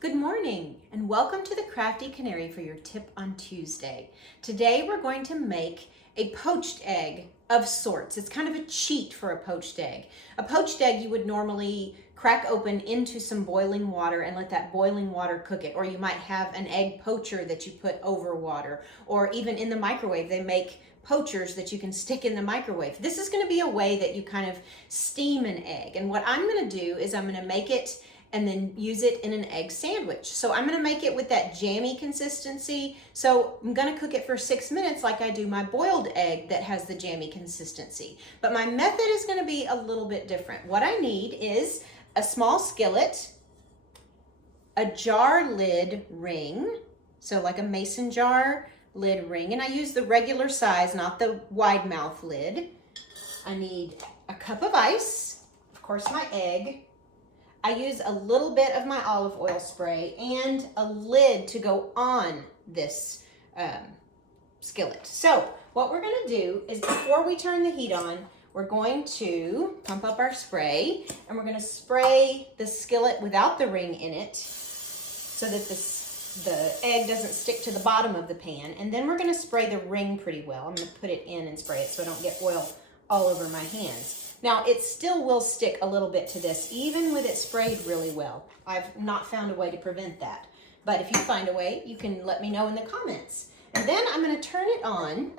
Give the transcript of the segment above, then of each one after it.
Good morning and welcome to the Crafty Canary for your tip on Tuesday. Today we're going to make a poached egg of sorts. It's kind of a cheat for a poached egg. A poached egg you would normally crack open into some boiling water and let that boiling water cook it. Or you might have an egg poacher that you put over water. Or even in the microwave they make poachers that you can stick in the microwave. This is going to be a way that you kind of steam an egg. And what I'm going to do is I'm going to make it and then use it in an egg sandwich. So I'm gonna make it with that jammy consistency. So I'm gonna cook it for 6 minutes like I do my boiled egg that has the jammy consistency. But my method is gonna be a little bit different. What I need is a small skillet, a jar lid ring, so like a mason jar lid ring, and I use the regular size, not the wide mouth lid. I need a cup of ice, of course my egg. I use a little bit of my olive oil spray and a lid to go on this skillet. So what we're gonna do is before we turn the heat on, we're going to pump up our spray and we're gonna spray the skillet without the ring in it so that the egg doesn't stick to the bottom of the pan. And then we're gonna spray the ring pretty well. I'm gonna put it in and spray it so I don't get oil all over my hands. Now, it still will stick a little bit to this, even with it sprayed really well. I've not found a way to prevent that. But if you find a way, you can let me know in the comments. And then I'm gonna turn it on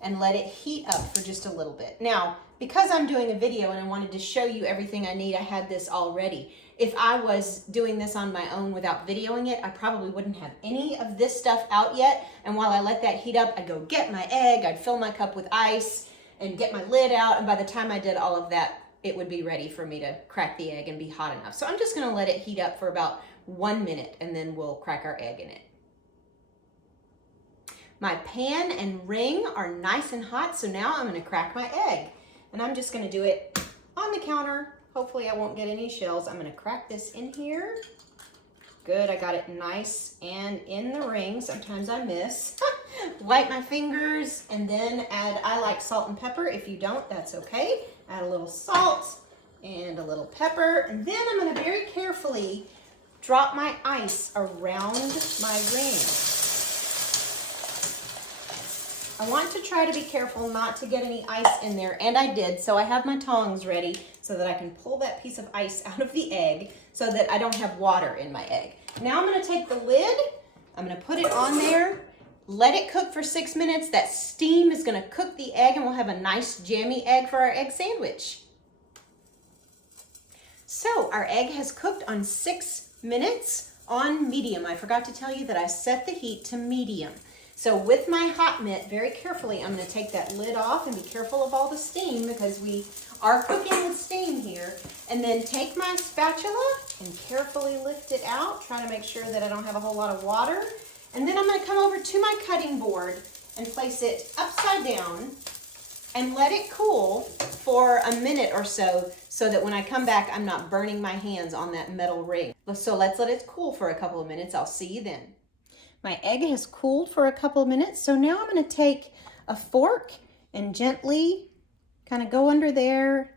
and let it heat up for just a little bit. Now, because I'm doing a video and I wanted to show you everything I need, I had this already. If I was doing this on my own without videoing it, I probably wouldn't have any of this stuff out yet. And while I let that heat up, I'd go get my egg, I'd fill my cup with ice, and get my lid out, and by the time I did all of that, it would be ready for me to crack the egg and be hot enough. So I'm just gonna let it heat up for about 1 minute and then we'll crack our egg in it. My pan and ring are nice and hot, so now I'm gonna crack my egg. And I'm just gonna do it on the counter. Hopefully I won't get any shells. I'm gonna crack this in here. Good, I got it nice and in the ring. Sometimes I miss. Wipe my fingers and then I like salt and pepper. If you don't, that's okay. Add a little salt and a little pepper. And then I'm gonna very carefully drop my ice around my ring. I want to try to be careful not to get any ice in there, and I did, so I have my tongs ready so that I can pull that piece of ice out of the egg so that I don't have water in my egg. Now I'm gonna take the lid, I'm gonna put it on there, let it cook for 6 minutes. That steam is gonna cook the egg and we'll have a nice jammy egg for our egg sandwich. So our egg has cooked on 6 minutes on medium. I forgot to tell you that I set the heat to medium. So with my hot mitt, very carefully, I'm gonna take that lid off and be careful of all the steam because we are cooking with steam here. And then take my spatula and carefully lift it out. Try to make sure that I don't have a whole lot of water. And then I'm gonna come over to my cutting board and place it upside down and let it cool for a minute or so that when I come back, I'm not burning my hands on that metal ring. So let's let it cool for a couple of minutes. I'll see you then. My egg has cooled for a couple of minutes, so now I'm gonna take a fork and gently kind of go under there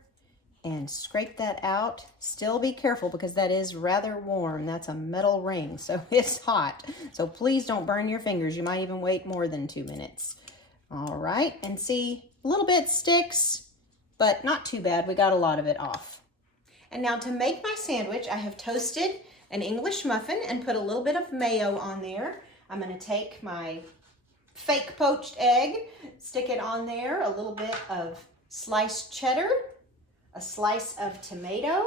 and scrape that out. Still be careful because that is rather warm. That's a metal ring, so it's hot. So please don't burn your fingers. You might even wait more than 2 minutes. All right, and see, a little bit sticks, but not too bad. We got a lot of it off. And now to make my sandwich, I have toasted an English muffin and put a little bit of mayo on there. I'm gonna take my fake poached egg, stick it on there, a little bit of sliced cheddar, a slice of tomato,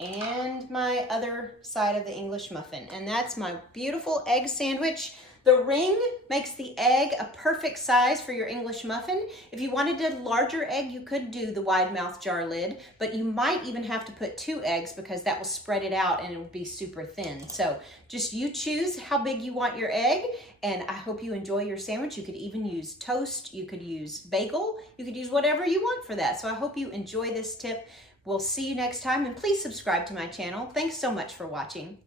and my other side of the English muffin. And that's my beautiful egg sandwich. The ring makes the egg a perfect size for your English muffin. If you wanted a larger egg, you could do the wide mouth jar lid, but you might even have to put 2 eggs because that will spread it out and it will be super thin. So just you choose how big you want your egg, and I hope you enjoy your sandwich. You could even use toast, you could use bagel, you could use whatever you want for that. So I hope you enjoy this tip. We'll see you next time, and please subscribe to my channel. Thanks so much for watching.